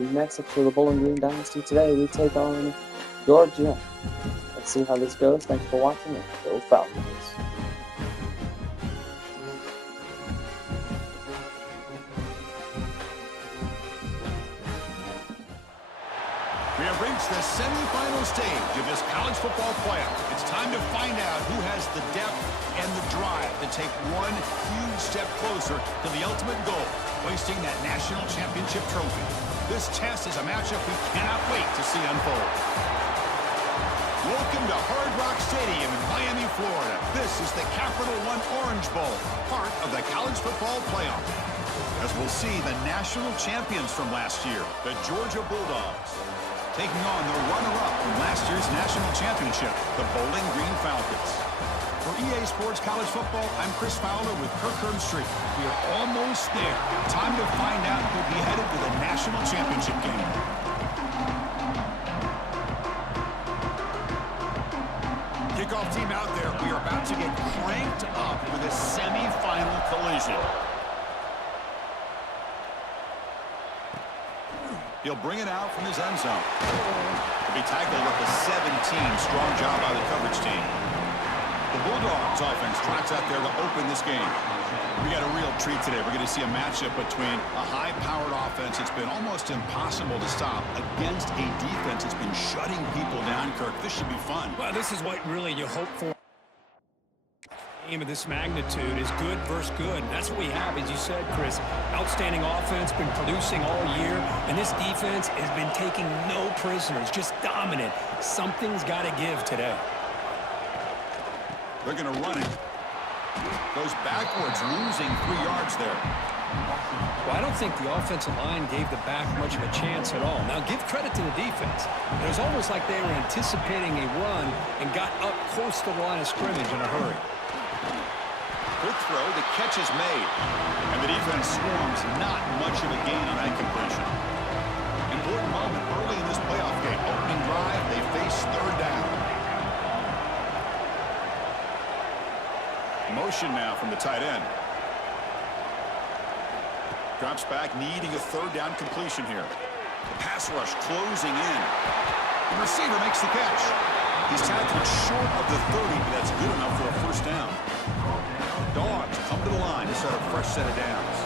Next up for the Bowling Green Dynasty today, we take on Georgia. Let's see how this goes. Thanks for watching, and go Falcons. We have reached the semifinal stage of this college football playoff. It's time to find out who has the depth and the drive to take one huge step closer to the ultimate goal, hoisting that national championship trophy. This test is a matchup we cannot wait to see unfold. Welcome to Hard Rock Stadium in Miami, Florida. This is the Capital One Orange Bowl, part of the college football playoff. As we'll see the national champions from last year, the Georgia Bulldogs, taking on the runner-up from last year's national championship, the Bowling Green Falcons. For EA Sports College Football, I'm Chris Fowler with Kirk Herbstreit. We are almost there. Time to find out who'll be headed to the national championship game. Kickoff team out there. We are about to get cranked up for the semi-final collision. He'll bring it out from his end zone. To be tackled at the 17. Strong job by the coverage team. The Bulldogs offense tracks out there to open this game. We got a real treat today. We're going to see a matchup between a high-powered offense that's been almost impossible to stop against a defense that's been shutting people down, Kirk. This should be fun. Well, this is what really you hope for. Game of this magnitude is good versus good. That's what we have, as you said, Chris. Outstanding offense, been producing all year, and this defense has been taking no prisoners, just dominant. Something's got to give today. They're going to run it. Goes backwards, losing 3 yards there. Well, I don't think the offensive line gave the back much of a chance at all. Now, give credit to the defense. It was almost like they were anticipating a run and got up close to the line of scrimmage in a hurry. Quick throw, the catch is made. And the defense swarms, not much of a gain on that completion. Important moment early in this playoff game. Opening drive, they face third down. Motion now from the tight end. Drops back, needing a third down completion here. The pass rush closing in. The receiver makes the catch. He's tackled short of the 30, but that's good enough for a first down. Dogs come to the line to start a fresh set of downs.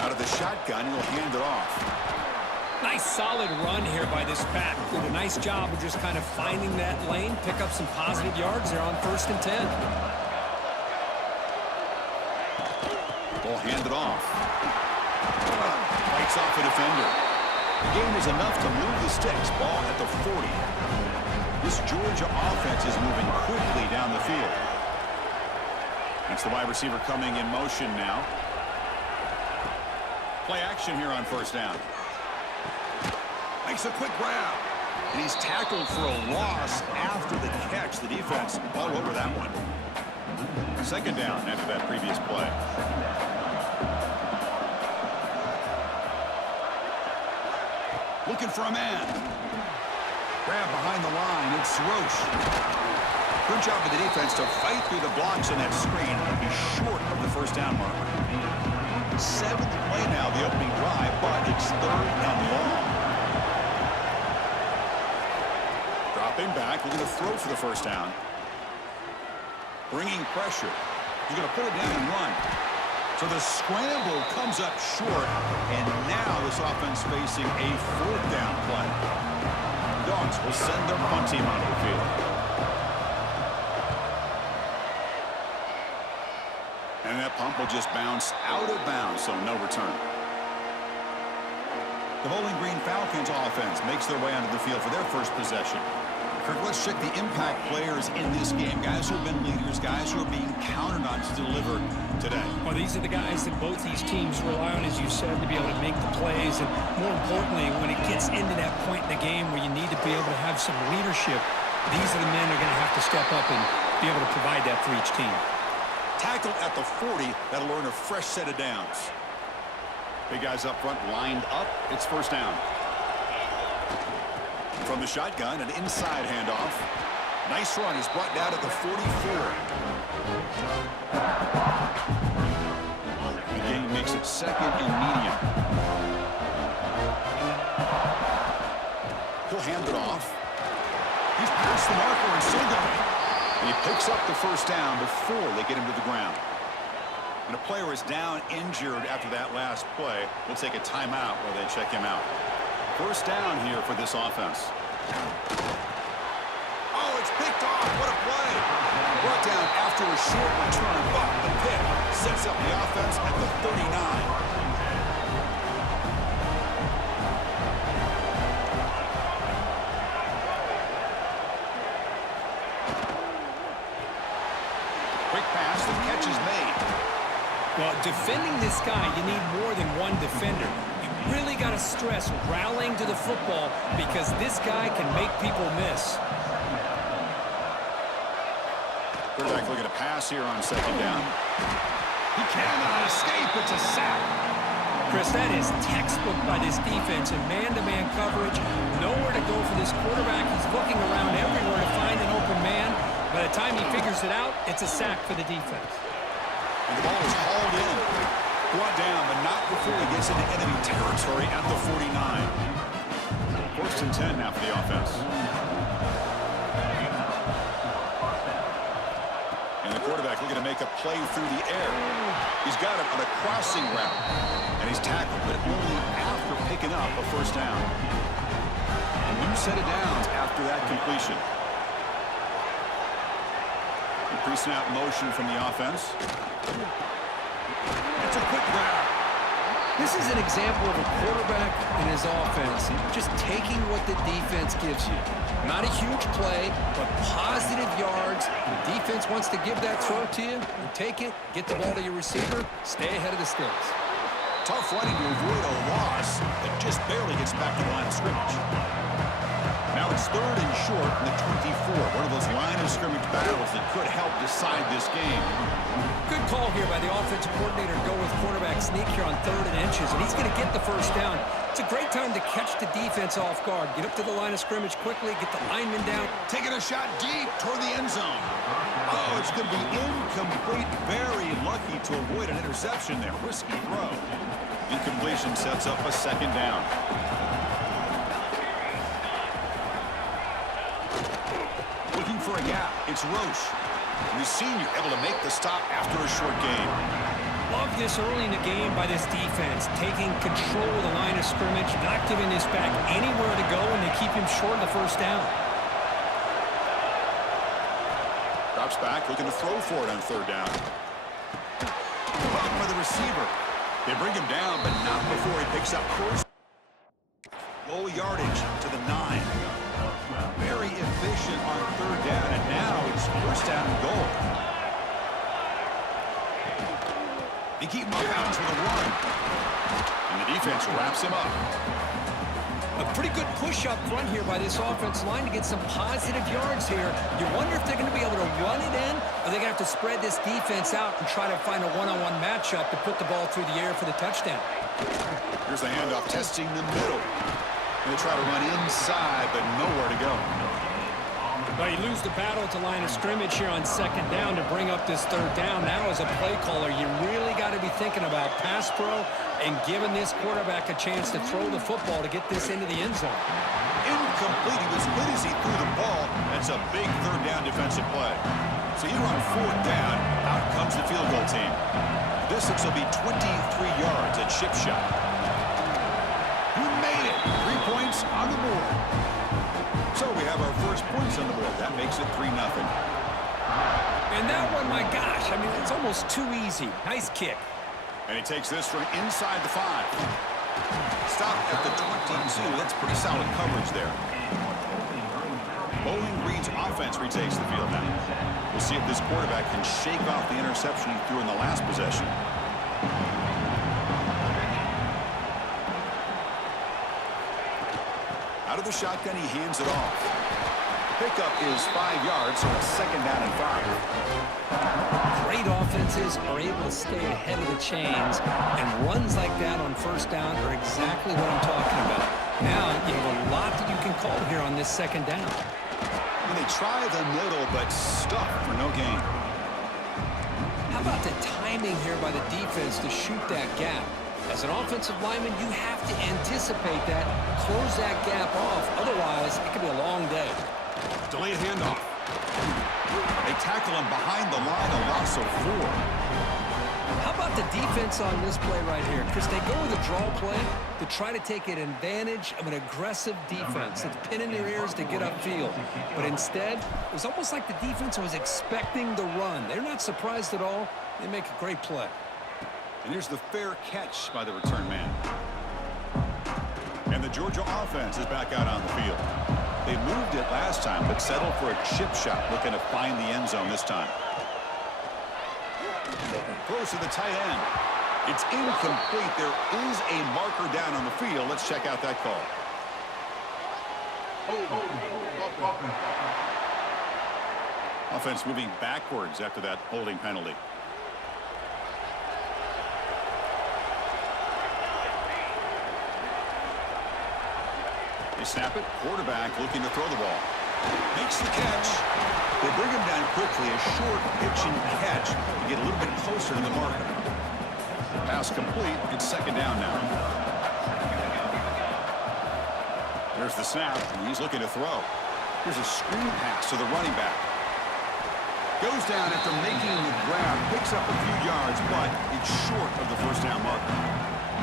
Out of the shotgun, he'll hand it off. Nice solid run here by this back. Did a nice job of just kind of finding that lane, pick up some positive yards there on 1st and 10. Ball handed off. Fights off a defender. The game is enough to move the sticks. Ball at the 40. This Georgia offense is moving quickly down the field. That's the wide receiver coming in motion now. Play action here on first down. Makes a quick grab. And he's tackled for a loss after the catch. The defense all over that one. Second down after that previous play. Looking for a man. Grab behind the line. It's Roche. Good job of the defense to fight through the blocks on that screen and be short of the first down marker. 7th play now, the opening drive, but it's 3rd and long. Dropping back, looking to throw for the first down. Bringing pressure. He's going to put it down and run. So the scramble comes up short, and now this offense facing a 4th down play. Dogs will send their punt team onto the field. And that pump will just bounce out of bounds, so no return. The Bowling Green Falcons offense makes their way onto the field for their first possession. Kirk, let's check the impact players in this game. Guys who have been leaders, guys who are being counted on to deliver today. Well, these are the guys that both these teams rely on, as you said, to be able to make the plays. And more importantly, when it gets into that point in the game where you need to be able to have some leadership, these are the men that are going to have to step up and be able to provide that for each team. Tackled at the 40, that'll earn a fresh set of downs. Big guys up front lined up. It's first down. From the shotgun, an inside handoff. Nice run. He's brought down at the 44. And makes it second and medium. He'll hand it off. He's past the marker and still going. And he picks up the first down before they get him to the ground. And a player is down injured after that last play. We'll take a timeout while they check him out. First down here for this offense. Oh, it's picked off. What a play. Brought down after a short return, but the pick sets up the offense at the 39. Well, defending this guy, you need more than one defender. You really got to stress rallying to the football because this guy can make people miss. Quarterback looking to pass here on second down. He cannot escape. It's a sack. Chris, that is textbook by this defense in man-to-man coverage. Nowhere to go for this quarterback. He's looking around everywhere to find an open man. By the time he figures it out, it's a sack for the defense. And the ball is hauled in. Brought down, but not before he gets into enemy territory at the 49. First and 10 now for the offense. And the quarterback looking to make a play through the air. He's got it on a crossing route. And he's tackled, but only after picking up a first down. A new set of downs after that completion. Pre-snap motion from the offense. It's a quick grab. This is an example of a quarterback and his offense just taking what the defense gives you. Not a huge play, but positive yards. The defense wants to give that throw to you. You take it, get the ball to your receiver, stay ahead of the sticks. Tough running to avoid a loss that just barely gets back to the line of scrimmage. Now it's third and short in the 24. One of those line of scrimmage battles that could help decide this game. Good call here by the offensive coordinator to go with quarterback sneak here on 3rd and inches, and he's going to get the first down. It's a great time to catch the defense off guard. Get up to the line of scrimmage quickly, get the lineman down. Taking a shot deep toward the end zone. Oh, it's going to be incomplete. Very lucky to avoid an interception there. Risky throw. Incompletion sets up a second down. Looking for a gap. It's Roche. The senior able to make the stop after a short game. Love this early in the game by this defense, taking control of the line of scrimmage, not giving this back anywhere to go, and they keep him short of the first down. Drops back, looking to throw for it on 3rd down. Caught by the receiver. They bring him down, but not before he picks up first. Low yardage to the 9. Very efficient on 3rd down, and now it's first down and goal. They keep him up out to the run. And the defense wraps him up. A pretty good push up front here by this offensive line to get some positive yards here. You wonder if they're going to be able to run it in, or they're going to have to spread this defense out and try to find a one-on-one matchup to put the ball through the air for the touchdown. Here's the handoff, testing the middle. They try to run inside, but nowhere to go. Well, you lose the battle at the line of scrimmage here on 2nd down to bring up this 3rd down. Now, as a play caller, you really got to be thinking about pass pro and giving this quarterback a chance to throw the football to get this into the end zone. Incomplete. He was good as he threw the ball. That's a big 3rd down defensive play. So you run 4th down, out comes the field goal team. This looks to be 23 yards at chip shot. You made it. 3 points on the board. So we have our first points on the board. That makes it 3-0. And that one, my gosh, I mean, it's almost too easy. Nice kick. And he takes this from inside the 5. Stop at the 22. That's pretty solid coverage there. Bowling Green's offense retakes the field now. We'll see if this quarterback can shake off the interception he threw in the last possession. Out of the shotgun, he hands it off. Pickup is 5 yards, so it's 2nd down and 5. Great offenses are able to stay ahead of the chains, and runs like that on 1st down are exactly what I'm talking about. Now, you have a lot that you can call here on this 2nd down. And they try the middle, but stuck for no gain. How about the timing here by the defense to shoot that gap? As an offensive lineman, you have to anticipate that, close that gap off. Otherwise, it could be a long day. Delayed handoff. They tackle him behind the line, a loss of 4. How about the defense on this play right here? Chris, they go with a draw play to try to take an advantage of an aggressive defense. It's pinning their ears to get upfield. But instead, it was almost like the defense was expecting the run. They're not surprised at all. They make a great play. And here's the fair catch by the return man. And the Georgia offense is back out on the field. They moved it last time, but settled for a chip shot, looking to find the end zone this time. Throws to the tight end. It's incomplete. There is a marker down on the field. Let's check out that call. Offense moving backwards after that holding penalty. They snap it. Quarterback looking to throw the ball. Makes the catch. They bring him down quickly. A short pitch and catch to get a little bit closer to the marker. Pass complete. It's second down now. There's the snap. He's looking to throw. Here's a screen pass to the running back. Goes down after making the grab. Picks up a few yards, but it's short of the first down marker.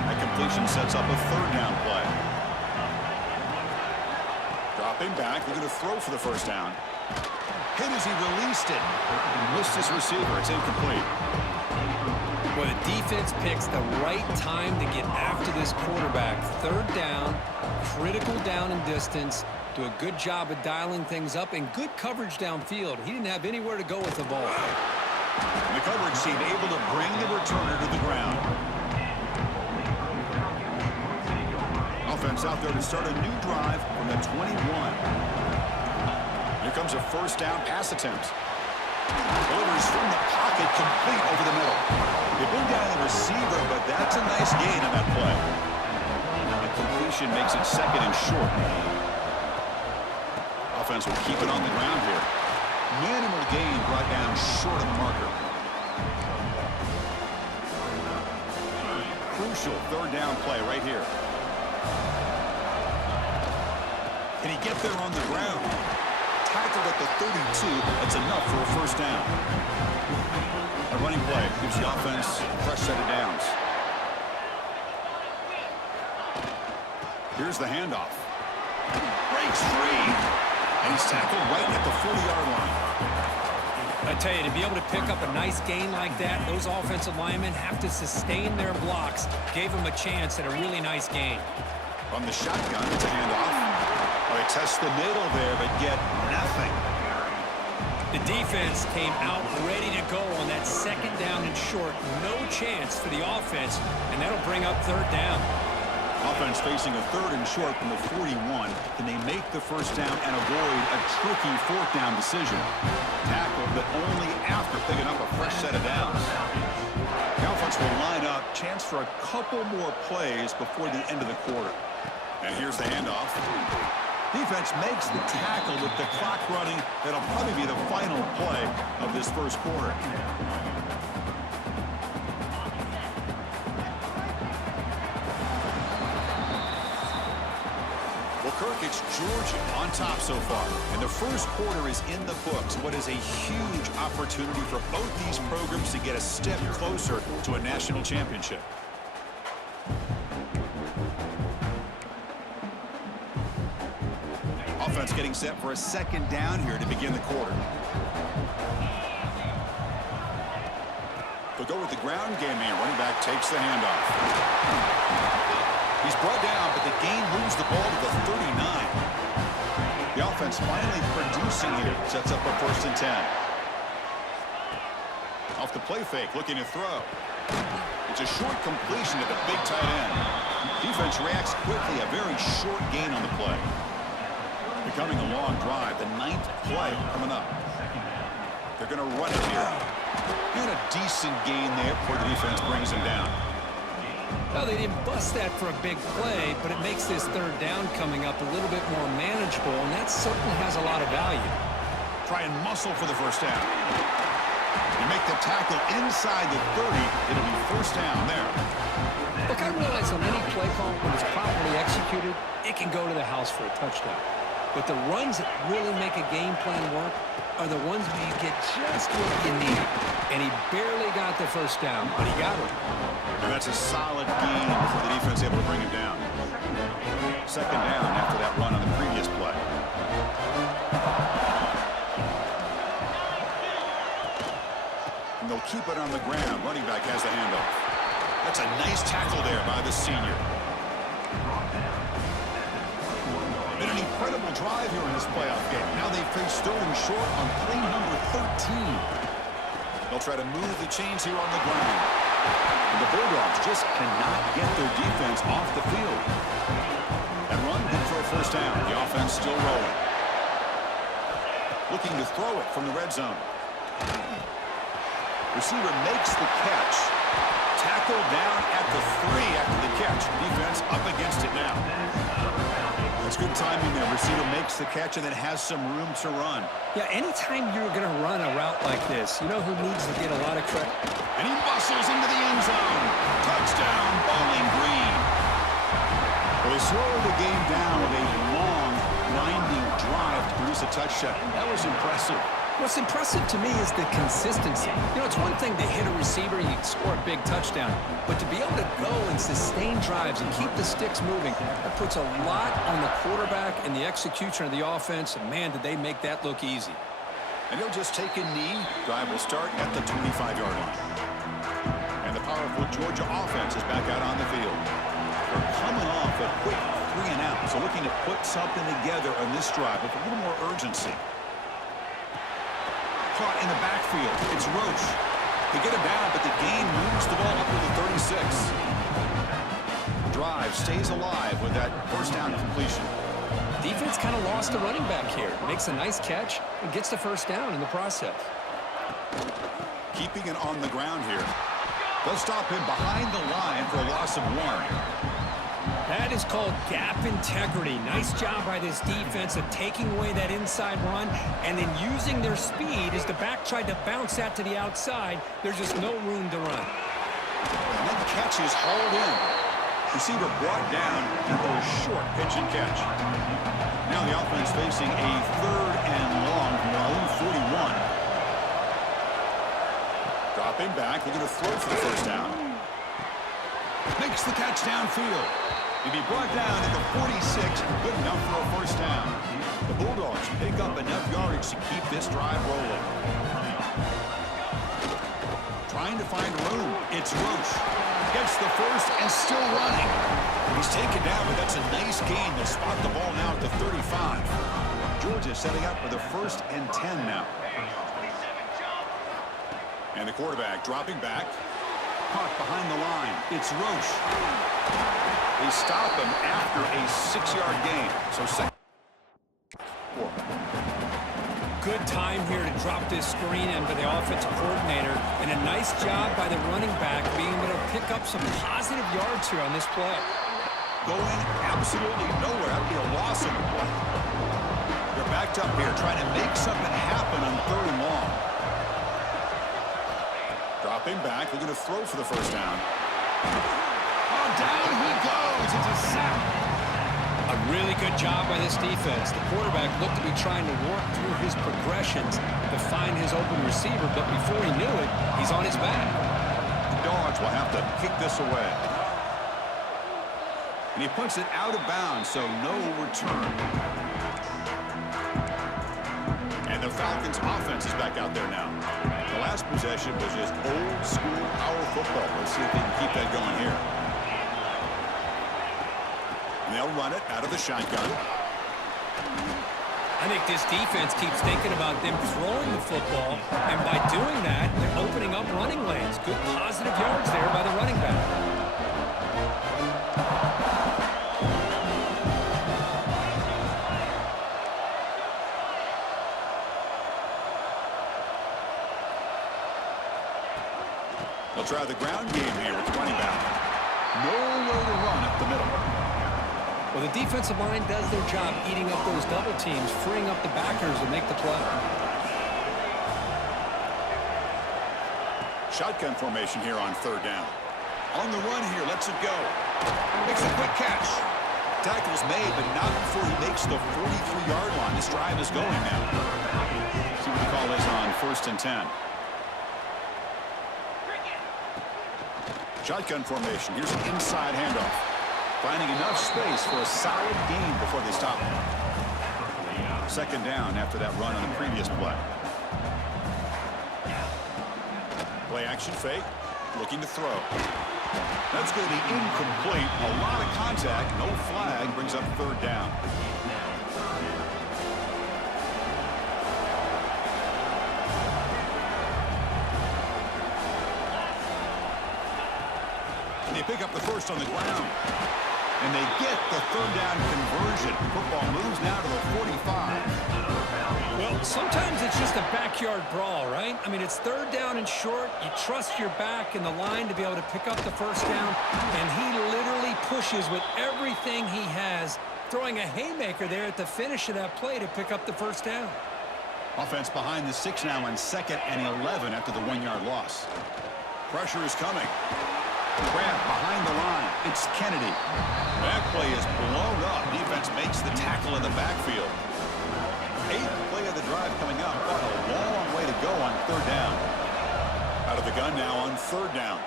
That completion sets up a third down play. Dropping back, looking to throw for the first down. Hit as he released it. Missed his receiver. It's incomplete. Well, the defense picks the right time to get after this quarterback. Third down, critical down and distance. Do a good job of dialing things up and good coverage downfield. He didn't have anywhere to go with the ball. And the coverage team able to bring the returner to the ground. Offense out there to start a new drive from the 21. Here comes a first down pass attempt. Delivers from the pocket, complete over the middle. They bring down the receiver, but that's a nice gain on that play. The completion makes it second and short. Offense will keep it on the ground here. Minimal gain brought down short of the marker. Crucial third down play right here. Can he get there on the ground? Tackled at the 32. That's enough for a first down. A running play gives the offense a fresh set of downs. Here's the handoff. Breaks free. And he's tackled right at the 40-yard line. I tell you, to be able to pick up a nice gain like that, those offensive linemen have to sustain their blocks. Gave him a chance at a really nice gain. From the shotgun, it's a handoff. Oh, he tests the middle there, but get nothing. The defense came out ready to go on that second down and short. No chance for the offense, and that'll bring up third down. Offense facing a third and short from the 41. Can they make the first down and avoid a tricky fourth down decision? Tackled, but only after picking up a fresh set of downs. The offense will line up. Chance for a couple more plays before the end of the quarter. And here's the handoff. Defense makes the tackle with the clock running. That'll probably be the final play of this first quarter. Well, Kirk, it's Georgia on top so far. And the first quarter is in the books. What is a huge opportunity for both these programs to get a step closer to a national championship. Offense getting set for a second down here to begin the quarter. They'll go with the ground game here. Running back takes the handoff. He's brought down, but the game moves the ball to the 39. The offense finally producing here. Sets up a first and 10. Off the play fake, looking to throw. It's a short completion to the big tight end. Defense reacts quickly. A very short gain on the play. Becoming a long drive. The 9th play coming up. They're going to run it here. And a decent gain there before the defense brings him down. Well, they didn't bust that for a big play, but it makes this third down coming up a little bit more manageable, and that certainly has a lot of value. Try and muscle for the first down. He make the tackle inside the 30. It'll be first down there. Look, I realize on any play call, when it's properly executed, it can go to the house for a touchdown. But the runs that really make a game plan work are the ones where you get just what you need. And he barely got the first down, but he got it. And that's a solid gain for the defense able to bring him down. Second down after that run on the previous play. And they'll keep it on the ground. Running back has the handoff. That's a nice tackle there by the senior. Been an incredible drive here in this playoff game. Now they face third and short on play number 13. They'll try to move the chains here on the ground. And the Bulldogs just cannot get their defense off the field. And run in for a first down. The offense still rolling. Looking to throw it from the red zone. Receiver makes the catch. Tackled down at the 3 after the catch. Defense up against it now. That's good timing there. Receiver makes the catch and then has some room to run. Yeah, anytime you're going to run a route like this, you know who needs to get a lot of credit? And he bustles into the end zone. Touchdown, Bowling Green. Well, they slow the game down with a long, winding drive to produce a touchdown. That was impressive. What's impressive to me is the consistency. You know, it's one thing to hit a receiver and you can score a big touchdown, but to be able to go and sustain drives and keep the sticks moving, that puts a lot on the quarterback and the execution of the offense, and man, did they make that look easy. And he'll just take a knee. Drive will start at the 25-yard line. And the powerful Georgia offense is back out on the field. They're coming off a quick 3-and-out, so looking to put something together on this drive with a little more urgency. Caught in the backfield. It's Roche. They get him down, but the gain moves the ball up to the 36. Drive stays alive with that first down completion. Defense kind of lost the running back here. Makes a nice catch and gets the first down in the process. Keeping it on the ground here. They'll stop him behind the line for a loss of 1. That is called gap integrity. Nice job by this defense of taking away that inside run and then using their speed as the back tried to bounce that to the outside. There's just no room to run. And then the catch is hauled in. Receiver brought down after a short pitch and catch. Now the offense facing a 3rd and long from their own 41. Dropping back, looking to throw for the first down. Makes the catch downfield. He'll be brought down at the 46, good enough for a first down. The Bulldogs pick up enough yardage to keep this drive rolling. Trying to find room. It's Roche. Gets the first and still running. He's taken down, but that's a nice gain. They'll spot the ball now at the 35. Georgia setting up for the 1st and 10 now. And the quarterback dropping back. Caught behind the line. It's Roche. They stop him after a 6-yard gain. So second. Good time here to drop this screen in by the offensive coordinator, and a nice job by the running back being able to pick up some positive yards here on this play. Going absolutely nowhere. That would be a loss of the play. They're backed up here trying to make something happen on 3rd and long. Dropping back, looking to throw for the first down. Oh, down he goes. It's a sack. A really good job by this defense. The quarterback looked to be trying to work through his progressions to find his open receiver, but before he knew it, he's on his back. The Dogs will have to kick this away. And he puts it out of bounds, so no return. And the Falcons' offense is back out there now. The last possession was just old-school power football. Let's see if they can keep that going here. And they'll run it out of the shotgun. I think this defense keeps thinking about them throwing the football, and by doing that, they're opening up running lanes. Good positive yards there by the running back. They'll try the ground game here with the running back. Nowhere to run up the middle. Well, the defensive line does their job eating up those double teams, freeing up the backers to make the play. Shotgun formation here on third down. On the run here, lets it go. Makes a quick catch. Tackle's made, but not before he makes the 43-yard line. This drive is going now. See what the call is on 1st and 10. Shotgun formation. Here's an inside handoff. Finding enough space for a solid gain before they stop him. 2nd down after that run on the previous play. Play action fake. Looking to throw. That's going to be incomplete. A lot of contact. No flag. Brings up 3rd down. And they pick up the first on the ground. And they get the 3rd down conversion. Football moves now to the 45. Well, sometimes it's just a backyard brawl, right? I mean, it's 3rd down and short. You trust your back in the line to be able to pick up the 1st down. And he literally pushes with everything he has, throwing a haymaker there at the finish of that play to pick up the 1st down. Offense behind the 6 now on 2nd and 11 after the 1-yard loss. Pressure is coming. Grab behind the line. It's Kennedy. That play is blown up. Defense makes the tackle in the backfield. 8th play of the drive coming up. What a long way to go on 3rd down. Out of the gun now on 3rd down.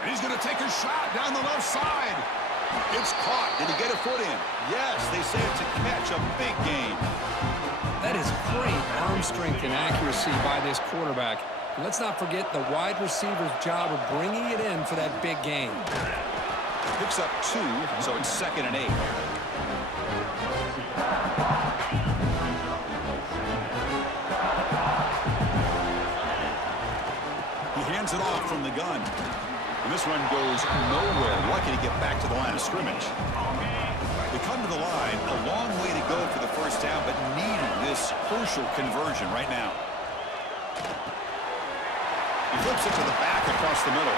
And he's going to take a shot down the left side. It's caught. Did he get a foot in? Yes, they say it's a catch, a big gain. That is great arm strength and accuracy by this quarterback. Let's not forget the wide receiver's job of bringing it in for that big gain. Picks up 2, so it's 2nd and 8. He hands it off from the gun. And this run goes nowhere. Lucky to get back to the line of scrimmage. They come to the line, a long way to go for the 1st down, but needing this crucial conversion right now. He flips it to the back across the middle.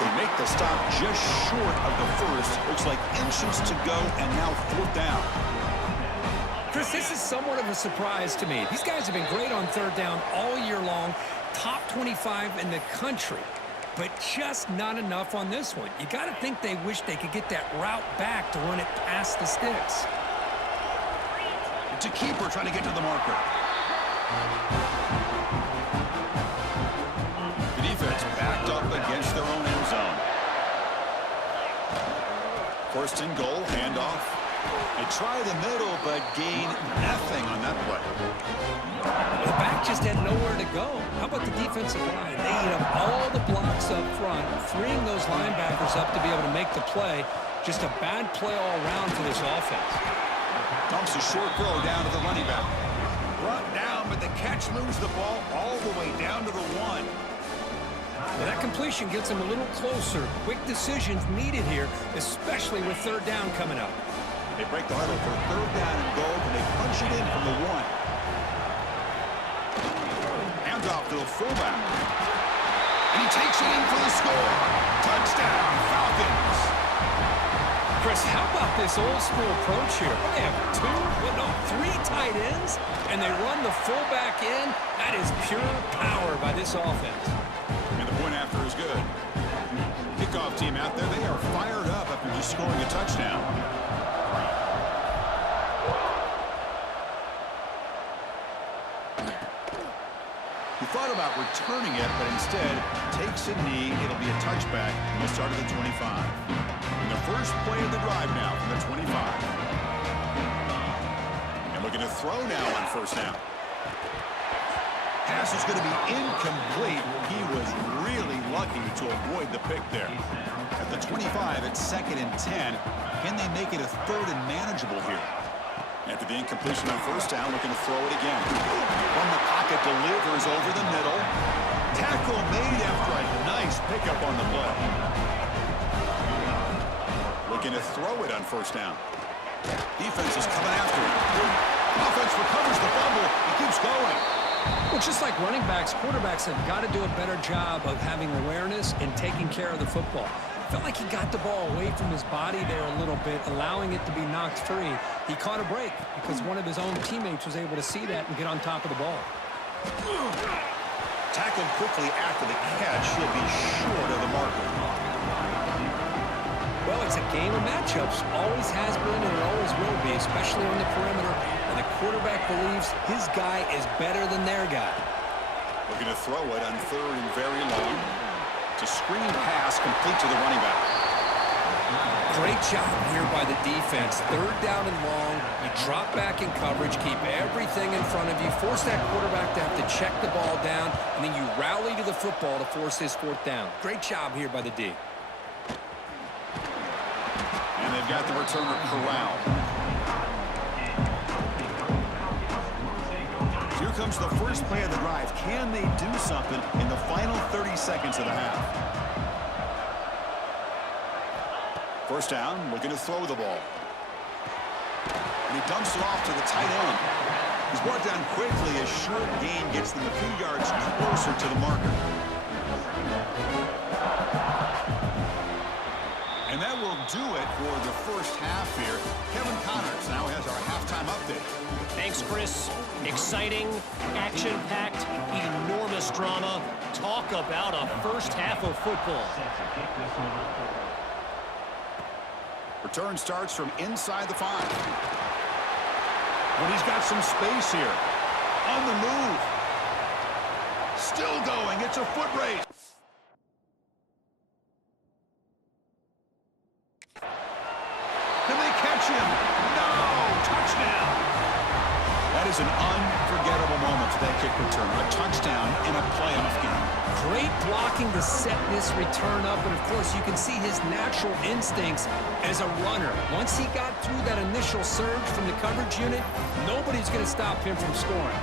They make the stop just short of the 1st. Looks like inches to go, and now 4th down. Chris, this is somewhat of a surprise to me. These guys have been great on 3rd down all year long. Top 25 in the country. But just not enough on this one. You got to think they wish they could get that route back to run it past the sticks. It's a keeper trying to get to the marker. The defense backed up against their own end zone. 1st and goal, handoff. They try the middle, but gain nothing on that play. The back just had nowhere to go. How about the defensive line? They eat up all the blocks up front, freeing those linebackers up to be able to make the play. Just a bad play all around for this offense. Dumps a short throw down to the running back. Brought down, but the catch moves the ball all the way down to the 1. Well, that completion gets them a little closer. Quick decisions needed here, especially with 3rd down coming up. They break the huddle for 3rd down and goal, and they punch it in from the 1. Hands off to the fullback. And he takes it in for the score. Touchdown, Falcons. Chris, how about this old school approach here? They have 3 tight ends, and they run the fullback in. That is pure power by this offense. And the point after is good. Kickoff team out there, they are fired up after just scoring a touchdown. He thought about returning it, but instead takes a knee. It'll be a touchback from the start of the 25. And the first play of the drive now from the 25. And looking to throw now on 1st down. Pass is going to be incomplete. He was really lucky to avoid the pick there. At the 25, it's 2nd and 10. Can they make it a 3rd and manageable here? After the incompletion on 1st down, looking to throw it again. From the pocket, delivers over the middle. Tackle made after a nice pickup on the play. Looking to throw it on 1st down. Defense is coming after him. Offense recovers the fumble. He keeps going. Well, just like running backs, quarterbacks have got to do a better job of having awareness and taking care of the football. Felt like he got the ball away from his body there a little bit, allowing it to be knocked free. He caught a break because one of his own teammates was able to see that and get on top of the ball. Tackled quickly after the catch. He'll be short of the marker. Well, it's a game of matchups. Always has been and it always will be, especially on the perimeter. And the quarterback believes his guy is better than their guy. Looking to throw it on 3rd and very long. It's a screen pass complete to the running back. Great job here by the defense. 3rd down and long. You drop back in coverage, keep everything in front of you, force that quarterback to have to check the ball down, and then you rally to the football to force his 4th down. Great job here by the D. And they've got the returner corralled. Here comes the first play of the drive. Can they do something in the final 30 seconds of the half? First down, looking to throw the ball. And he dumps it off to the tight end. He's brought down quickly. A short gain gets them a few yards closer to the marker. And that will do it for the first half here. Kevin Connors now has our halftime update. Thanks, Chris. Exciting, action-packed, enormous drama. Talk about a first half of football. Return starts from inside the 5. But he's got some space here. On the move. Still going. It's a foot race. Can they catch him? No! Touchdown! That is an unforgettable moment for that kick return. A touchdown in a playoff game. Great blocking to set this return up, and of course you can see his natural instincts as a runner. Once he got through that initial surge from the coverage unit, nobody's going to stop him from scoring.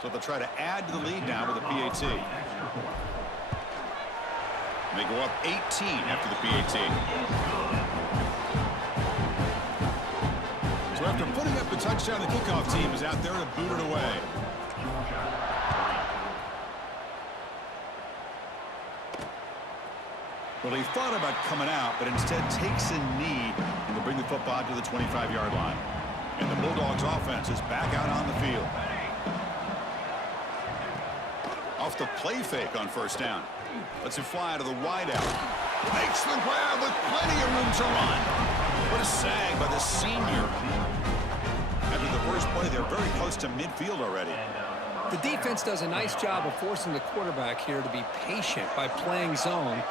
So they'll try to add to the lead now with a PAT. They go up 18 after the PAT. So after putting up the touchdown, the kickoff team is out there to boot it away. Well, he thought about coming out, but instead takes a knee and to bring the football to the 25-yard line. And the Bulldogs offense is back out on the field. Off the play fake on first down. Lets it fly to the wideout. Makes the grab with plenty of room to run. What a sag by the senior. After the first play, they're very close to midfield already. The defense does a nice job of forcing the quarterback here to be patient by playing zone.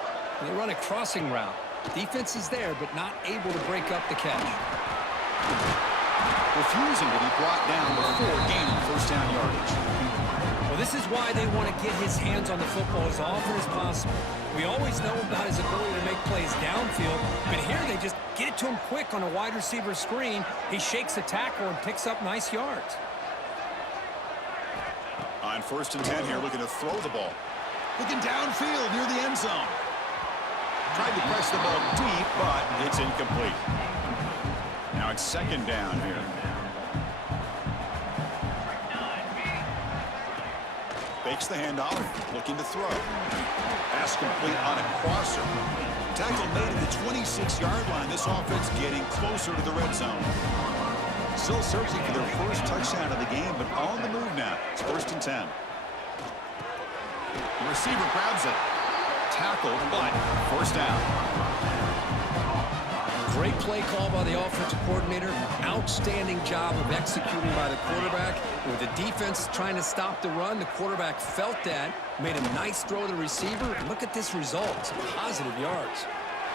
They run a crossing route. Defense is there, but not able to break up the catch. Refusing to be brought down before gaining first down yardage. Well, this is why they want to get his hands on the football as often as possible. We always know about his ability to make plays downfield, but here they just get it to him quick on a wide receiver screen. He shakes the tackle and picks up nice yards. On first and 10 here, looking to throw the ball. Looking downfield near the end zone. Tried to press the ball deep, but it's incomplete. Now it's second down here. Fakes the handoff, looking to throw. Pass complete on a crosser. Tackle made at the 26-yard line. This offense getting closer to the red zone. Still searching for their first touchdown of the game, but on the move now. It's first and 10. The receiver grabs it. Tackled, but first down. Great play call by the offensive coordinator. Outstanding job of executing by the quarterback. With the defense trying to stop the run, the quarterback felt that, made a nice throw to the receiver. And look at this result. Some positive yards.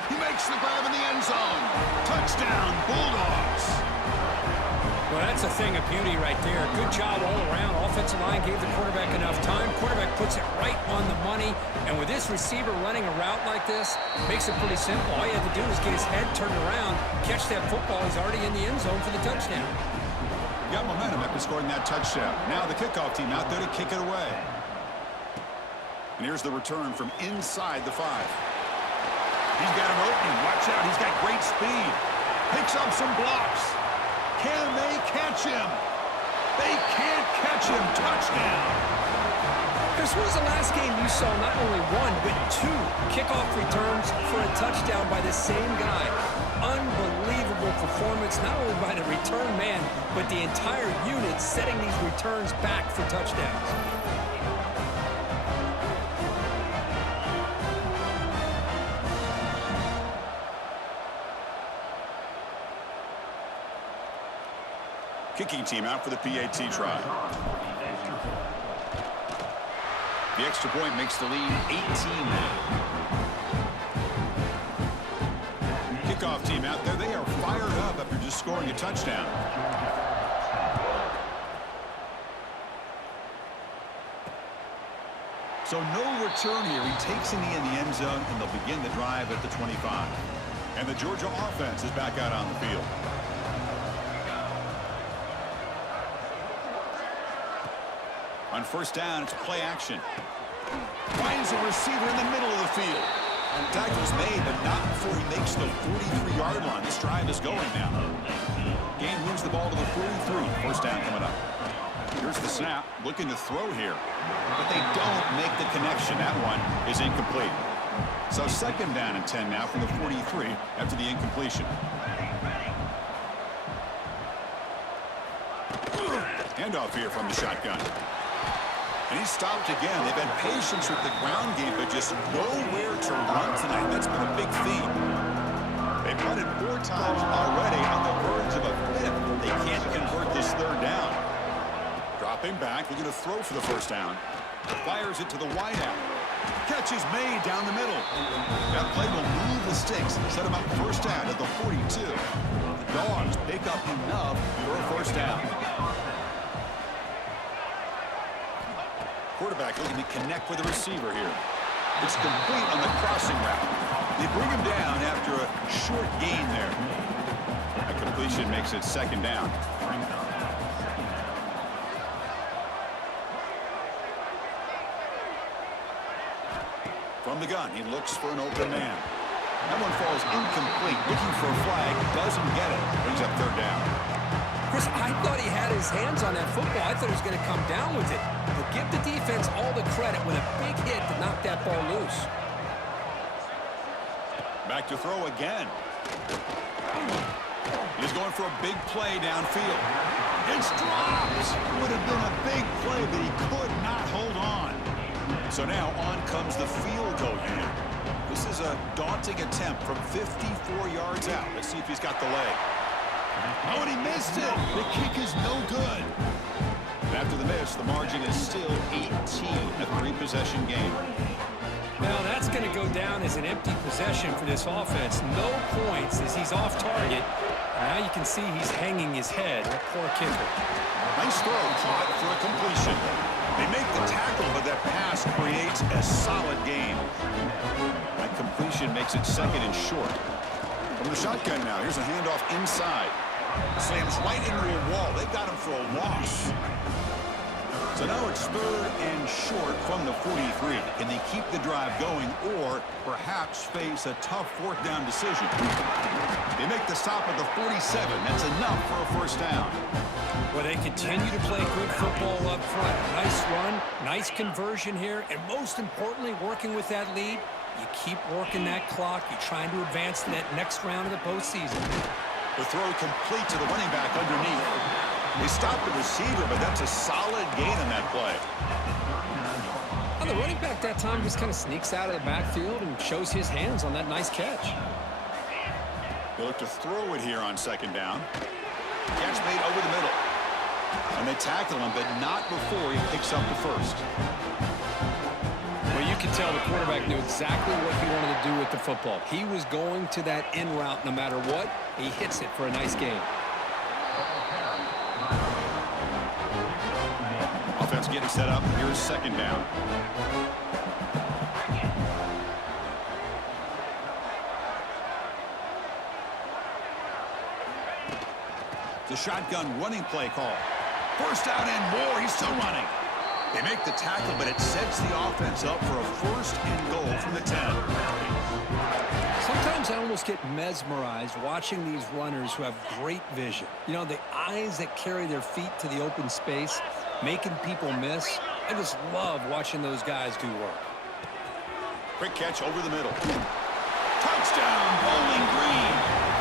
He makes the grab in the end zone. Touchdown, Bulldogs. Well, that's a thing of beauty right there. Good job all around. Offensive line gave the quarterback enough time. Quarterback puts it right on the money. And with this receiver running a route like this, makes it pretty simple. All you have to do is get his head turned around, catch that football. He's already in the end zone for the touchdown. Got momentum after scoring that touchdown. Now the kickoff team out there to kick it away. And here's the return from inside the 5. He's got an opening. Watch out. He's got great speed. Picks up some blocks. Can they catch him? They can't catch him. Touchdown. Chris, when was the last game you saw not only one, but 2 kickoff returns for a touchdown by the same guy? unbelievable performance, not only by the return man, but the entire unit setting these returns back for touchdowns. Kicking team out for the PAT try. The extra point makes the lead 18 now. Kickoff team out there. They are fired up after just scoring a touchdown. So no return here. He takes in the end zone, and they'll begin the drive at the 25. And the Georgia offense is back out on the field. On first down, it's play action. Finds a receiver in the middle of the field. Tackle's made, but not before he makes the 43-yard line. This drive is going now. Gain moves the ball to the 43. First down coming up. Here's the snap. Looking to throw here. But they don't make the connection. That one is incomplete. So second down and 10 now from the 43 after the incompletion. Handoff here from the shotgun. And he stopped again. They've had patience with the ground game, but just nowhere to run tonight. That's been a big theme. They've punted 4 times already on the verge of a 5th. They can't convert this third down. Dropping back, looking to throw for the first down. Fires it to the wideout. Catch is made down the middle. That play will move the sticks, set him up first down at the 42. The Dogs pick up enough for a first down. Quarterback looking to connect with the receiver here. It's complete on the crossing route. They bring him down after a short gain there. A completion makes it second down. From the gun, he looks for an open man. That one falls incomplete. Looking for a flag, doesn't get it. Brings up third down. Chris, I thought he had his hands on that football. I thought he was going to come down with it. But give the defense all the credit with a big hit to knock that ball loose. Back to throw again. He's going for a big play downfield. It's dropped. Would have been a big play, but he could not hold on. So now on comes the field goal unit. This is a daunting attempt from 54 yards out. Let's see if he's got the leg. Oh, and he missed it. The kick is no good. After the miss, the margin is still 18, a 3-possession game. Well, that's going to go down as an empty possession for this offense. No points as he's off target. Now you can see he's hanging his head. Poor kicker. Nice throw, caught for a completion. They make the tackle, but that pass creates a solid gain. That completion makes it second and short. From the shotgun now, here's a handoff inside. Slams right into a wall. They got him for a loss. So now it's third and short from the 43. Can they keep the drive going or perhaps face a tough fourth down decision? They make the stop at the 47. That's enough for a first down. Well, they continue to play good football up front. Nice run, nice conversion here, and most importantly, working with that lead, you keep working that clock. You're trying to advance to that next round of the postseason. The throw complete to the running back underneath. They stopped the receiver, but that's a solid gain on that play. Well, the running back that time just kind of sneaks out of the backfield and shows his hands on that nice catch. They look to throw it here on second down. Catch made over the middle. And they tackle him, but not before he picks up the first. Well, you can tell the quarterback knew exactly what he wanted to do with the football. He was going to that in route no matter what. He hits it for a nice gain. Offense getting set up. Here's second down. The shotgun running play call. First down and more. He's still running. They make the tackle, but it sets the offense up for a first and goal from the 10. Sometimes I almost get mesmerized watching these runners who have great vision. You know, the eyes that carry their feet to the open space, making people miss. I just love watching those guys do work. Quick catch over the middle. Touchdown, Bowling Green.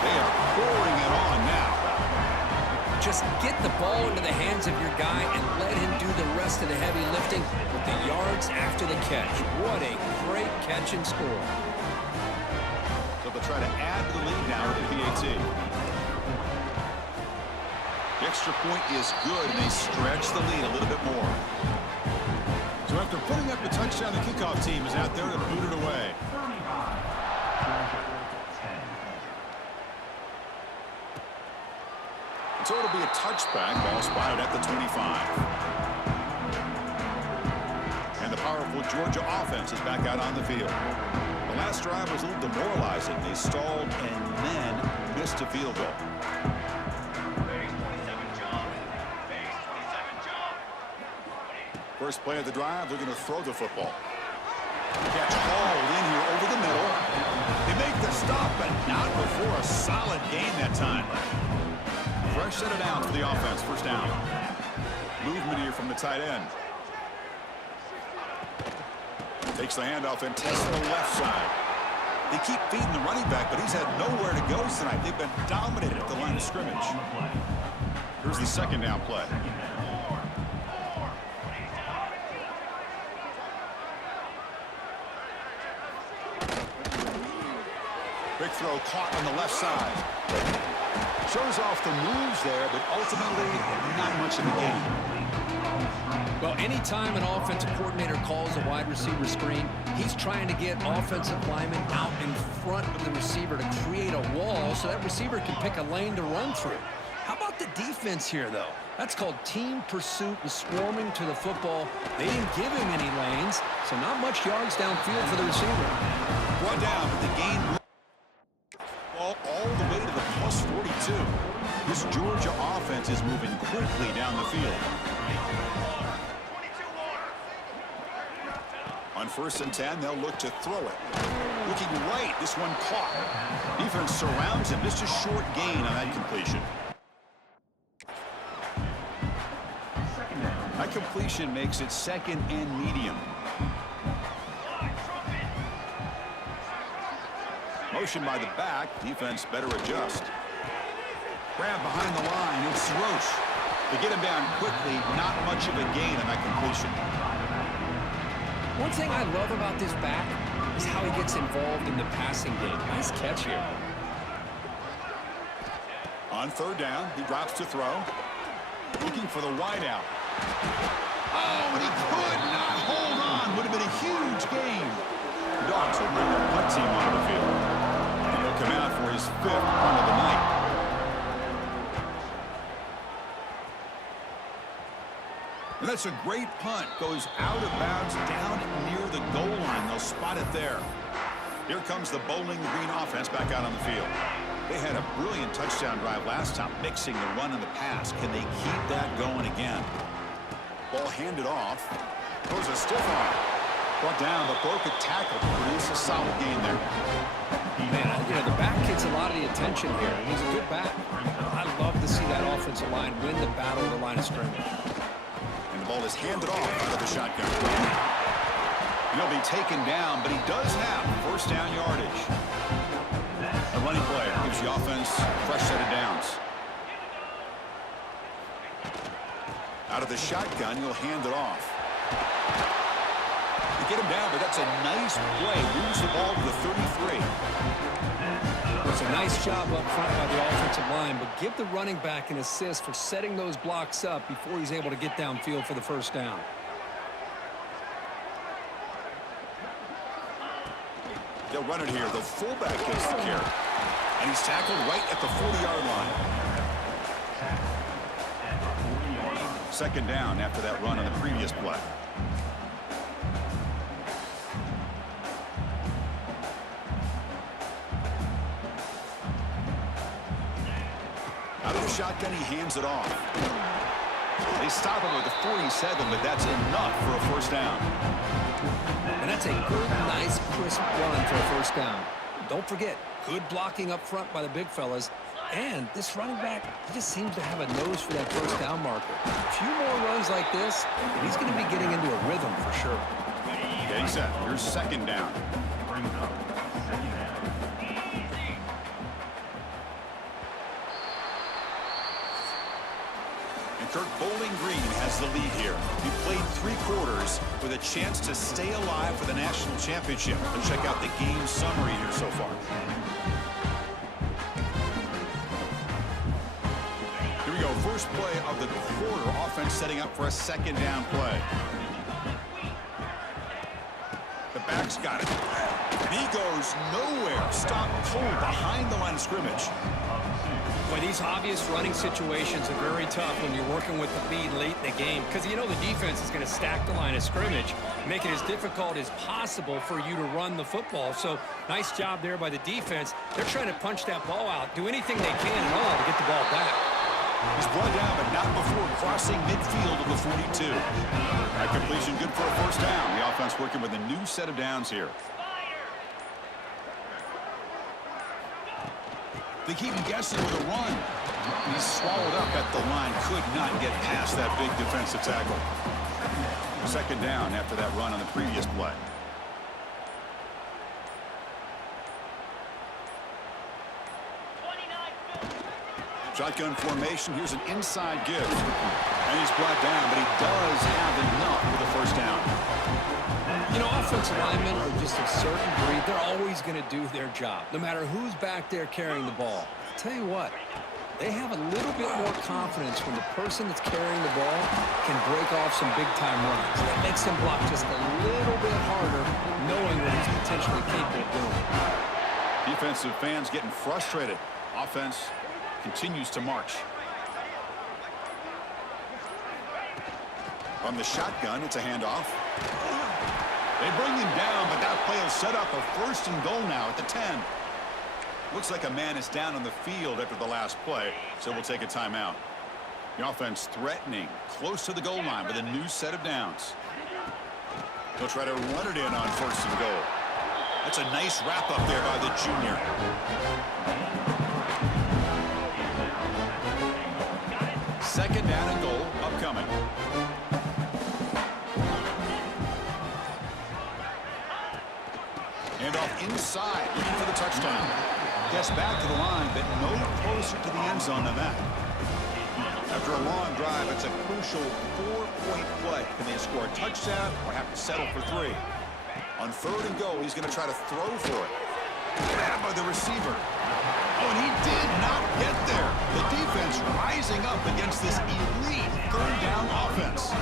They are pouring it on now. Just get the ball into the hands of your guy and let him do the rest of the heavy lifting with the yards after the catch. What a great catch and score. So they'll try to add to the lead now with the PAT. The extra point is good, and they stretch the lead a little bit more. So after putting up the touchdown, the kickoff team is out there to boot it away. So it'll be a touchback. Ball spotted at the 25. And the powerful Georgia offense is back out on the field. The last drive was a little demoralizing. They stalled and then missed a field goal. First play of the drive, they're going to throw the football. Catch hauled in here over the middle. They make the stop, but not before a solid gain that time. Fresh set of downs for the offense. First down. Movement here from the tight end. Takes the handoff and tests the left side. They keep feeding the running back, but he's had nowhere to go tonight. They've been dominated at the line of scrimmage. Here's the second down play. Big throw caught on the left side. Shows off the moves there, but ultimately not much of a gain. Well, anytime an offensive coordinator calls a wide receiver screen, he's trying to get offensive linemen out in front of the receiver to create a wall so that receiver can pick a lane to run through. How about the defense here, though? That's called team pursuit and swarming to the football. They didn't give him any lanes, so not much yards downfield for the receiver. Brought down, but the gain all the way to the plus 42. This Georgia offense is moving quickly down the field. On 1st and 10, they'll look to throw it. Looking right, this one caught. Defense surrounds him. Just a short gain on that completion. That completion makes it 2nd and medium. Motion by the back. Defense better adjust. Grab behind the line. It's Roche. They get him down quickly. Not much of a gain on that completion. One thing I love about this back is how he gets involved in the passing game. Nice catch here. On 3rd down, he drops to throw. Looking for the wideout. Oh, and he could not hold on. Would have been a huge gain. The Dogs will bring their punt team onto the field. And he'll come out for his 5th punt of the night. And that's a great punt. Goes out of bounds down near the goal line. They'll spot it there. Here comes the Bowling Green offense back out on the field. They had a brilliant touchdown drive last time, mixing the run and the pass. Can they keep that going again? Ball handed off. Throws a stiff arm. Brought down, but broke a tackle to produce a solid gain there. Man, you know, the back gets a lot of the attention here. He's a good back. I love to see that offensive line win the battle of the line of scrimmage. And the ball is handed off out of the shotgun. And he'll be taken down, but he does have 1st down yardage. A running play gives the offense a fresh set of downs. Out of the shotgun, he'll hand it off. They get him down, but that's a nice play. Moves the ball to the 33. It's a nice job up front by the offensive line, but give the running back an assist for setting those blocks up before he's able to get downfield for the 1st down. They'll run it here. The fullback gets the carry. And he's tackled right at the 40-yard line. 2nd down after that run on the previous play. Out of the shotgun, he hands it off. They stop him with the 47, but that's enough for a 1st down. And that's a good, nice, crisp run for a 1st down. Don't forget, good blocking up front by the big fellas. And this running back, he just seems to have a nose for that 1st down marker. A few more runs like this, and he's going to be getting into a rhythm for sure. Getting set. Here's 2nd down. Kirk Bowling Green has the lead here. He played 3 quarters with a chance to stay alive for the national championship. Let's check out the game summary here so far. Here we go. First play of the quarter. Offense setting up for a second down play. The back's got it. And he goes nowhere. Stopped cold behind the line of scrimmage. Boy, these obvious running situations are very tough when you're working with the lead late in the game, because you know the defense is going to stack the line of scrimmage, make it as difficult as possible for you to run the football. So nice job there by the defense. They're trying to punch that ball out, do anything they can at all to get the ball back. He's brought down, but not before crossing midfield of the 42. That completion good for a first down. The offense working with a new set of downs here. They keep him guessing with a run. He's swallowed up at the line. Could not get past that big defensive tackle. Second down after that run on the previous play. Shotgun formation. Here's an inside give. And he's brought down, but he does have enough for the first down. You know, offensive linemen are just a certain breed. They're always going to do their job, no matter who's back there carrying the ball. I'll tell you what, they have a little bit more confidence when the person that's carrying the ball can break off some big-time runs. That makes them block just a little bit harder, knowing what he's potentially capable of doing. Defensive fans getting frustrated. Offense continues to march. From the shotgun, it's a handoff. They bring him down, but that play will set up a first and goal now at the 10. Looks like a man is down on the field after the last play, so we'll take a timeout. The offense threatening, close to the goal line with a new set of downs. They'll try to run it in on first and goal. That's a nice wrap up there by the junior. Second down and goal upcoming. Handoff inside, looking for the touchdown. Gets back to the line, but no closer to the end zone than that. After a long drive, it's a crucial 4-point play. Can they score a touchdown or have to settle for 3? On third and goal, he's going to try to throw for it. Grabbed by the receiver. Oh, and he did not get there. The defense rising up against this elite third down offense.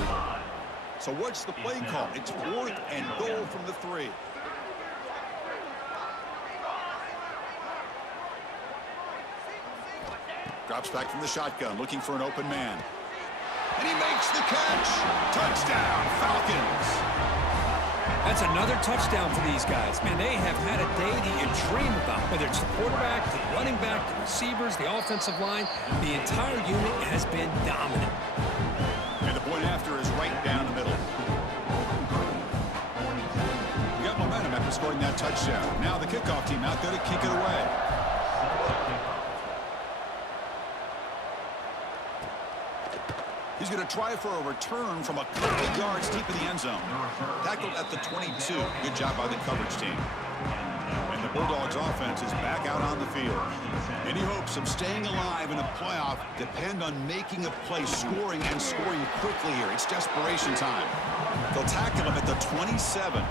So what's the play call? It's 4th and goal from the 3. Drops back from the shotgun, looking for an open man. And he makes the catch. Touchdown, Falcons. That's another touchdown for these guys. Man, they have had a day that you dream about. Whether it's the quarterback, the running back, the receivers, the offensive line, the entire unit has been dominant. And the point after is right down the middle. We got momentum after scoring that touchdown. Now the kickoff team out there to kick it away. He's going to try for a return from a couple of yards deep in the end zone. Tackled at the 22. Good job by the coverage team. And the Bulldogs offense is back out on the field. Any hopes of staying alive in a playoff depend on making a play, scoring and scoring quickly here. It's desperation time. They'll tackle him at the 27.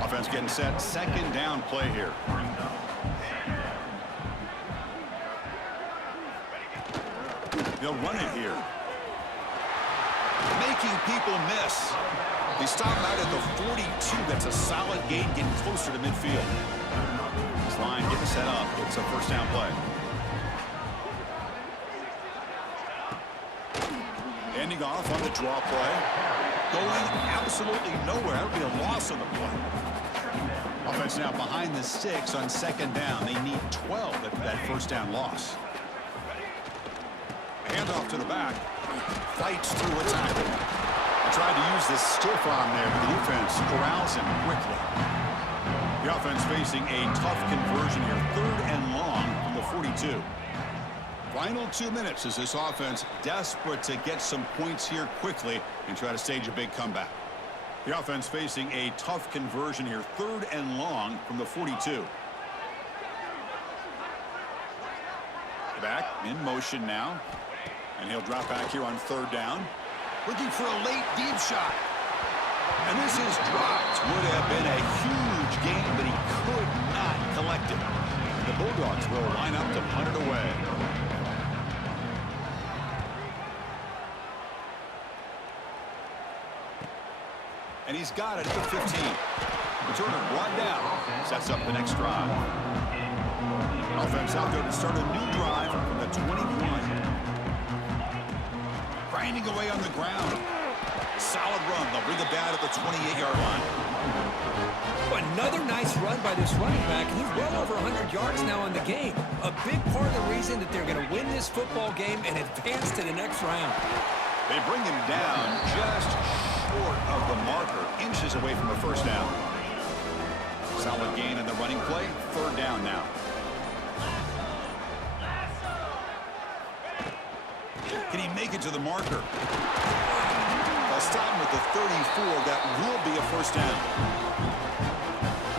Offense getting set. Second down play here. They'll run it here. Making people miss. They stop out at the 42. That's a solid gain, getting closer to midfield. This line getting set up. It's a first down play. Ending off on the draw play. Going absolutely nowhere. That would be a loss on the play. Offense now behind the 6 on second down. They need 12 after that first down loss. Handoff to the back. Fights through a tackle. They tried to use the stiff arm there, but the defense corrals him quickly. The offense facing a tough conversion here. 3rd and long from the 42. Final 2 minutes as this offense desperate to get some points here quickly and try to stage a big comeback. The offense facing a tough conversion here. 3rd and long from the 42. Back in motion now. And he'll drop back here on 3rd down. Looking for a late deep shot. And this is dropped. Would have been a huge gain, but he could not collect it. The Bulldogs will line up to punt it away. And he's got it at the 15. Return it right down. Sets up the next drive. Offense out there to start a new drive from the 21. Grinding away on the ground. Solid run. They'll bring it down at the 28-yard line. Another nice run by this running back. He's well over 100 yards now in the game. A big part of the reason that they're going to win this football game and advance to the next round. They bring him down just short of the marker, inches away from a 1st down. Solid gain in the running play. 3rd down now. Can he make it to the marker? They'll stop him at the 34. That will be a 1st down.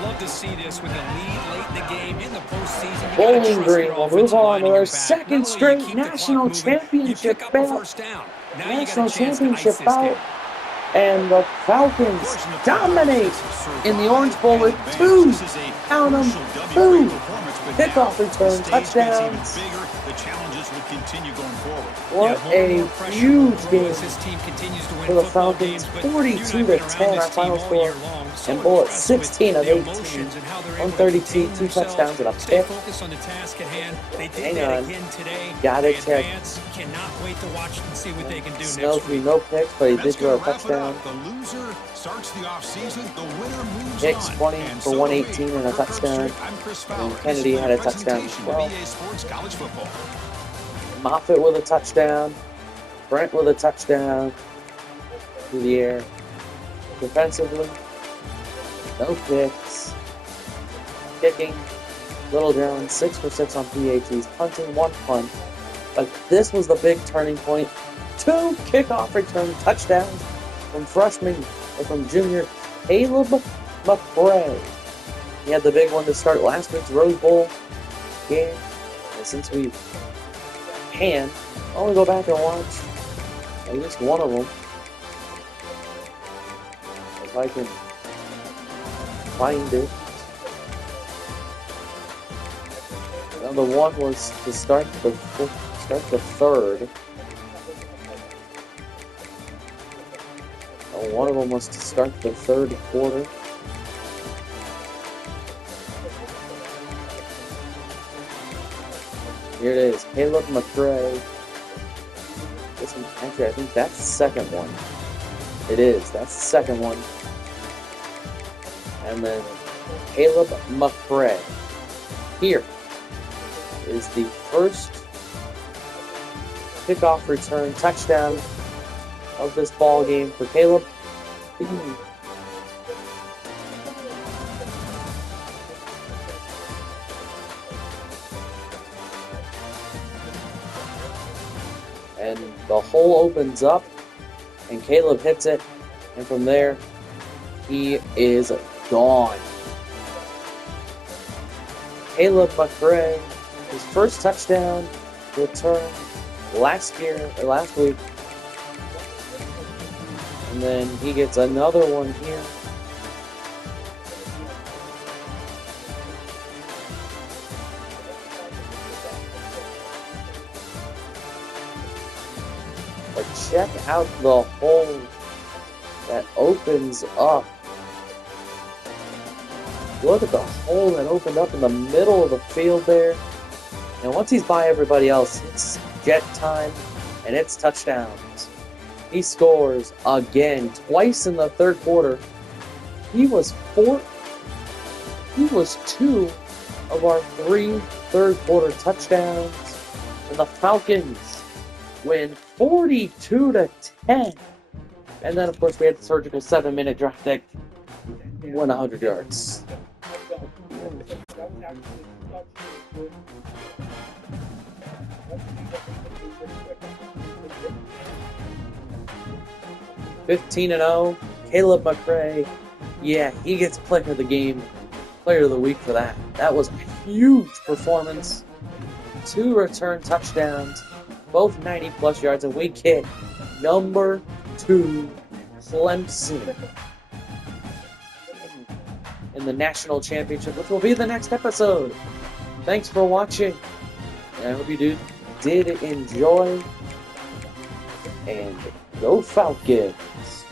Love to see this with a lead late in the game in the postseason. Bowling Green will move on to their 2nd straight national championship bout. National championship bout. And the Falcons dominate in the Orange Bowl with 2, count them, 2 kickoff return touchdowns. What a huge game for the Falcons. 42-10 our final score. And Bull at 16 of 18. 132, 2 touchdowns and a pick. Hang on. Got it, Ted. Cannot wait to watch and see what they can do Snell next threw week. no picks, but he did throw a touchdown. The loser starts the offseason. The winner moves Hicks on. 20 And for so 118 and a for touchdown. I'm Chris And Fowler. Kennedy This had a is my touchdown as presentation well. of BGSU Sports College Football. Moffitt with a touchdown. Brent with a touchdown through the air. Defensively, no picks. Kicking, Little Jones 6 for 6 on PATs, punting 1 punt. But this was the big turning point. 2 kickoff return touchdowns from junior Caleb McRae. He had the big one to start last week's Rose Bowl game. And since we can only go back and watch at least one of them, if I can find it. Now the one was to start the 3rd. One of them was to start the 3rd quarter. Here it is, Caleb McRae. This one, actually, I think that's the 2nd one. It is, that's the 2nd one. And then Caleb McRae. Here is the first kickoff return touchdown of this ball game for Caleb. And the hole opens up, and Caleb hits it, and from there, he is gone. Caleb McRae, his first touchdown return last week. And then he gets another one here. But check out the hole that opens up. Look at the hole that opened up in the middle of the field there. And once he's by everybody else, it's jet time and it's touchdowns. He scores again, twice in the 3rd quarter. He was 2 of our 3 3rd quarter touchdowns. And the Falcons win 42-10. And then, of course, we had the surgical 7-minute drive that won 100 yards. (15-0), Caleb McRae. Yeah, he gets player of the game, player of the week for that. That was a huge performance. 2 return touchdowns, both 90-plus yards, and we get number 2 Clemson in the national championship, which will be the next episode. Thanks for watching, and I hope you did enjoy, and go Falcons!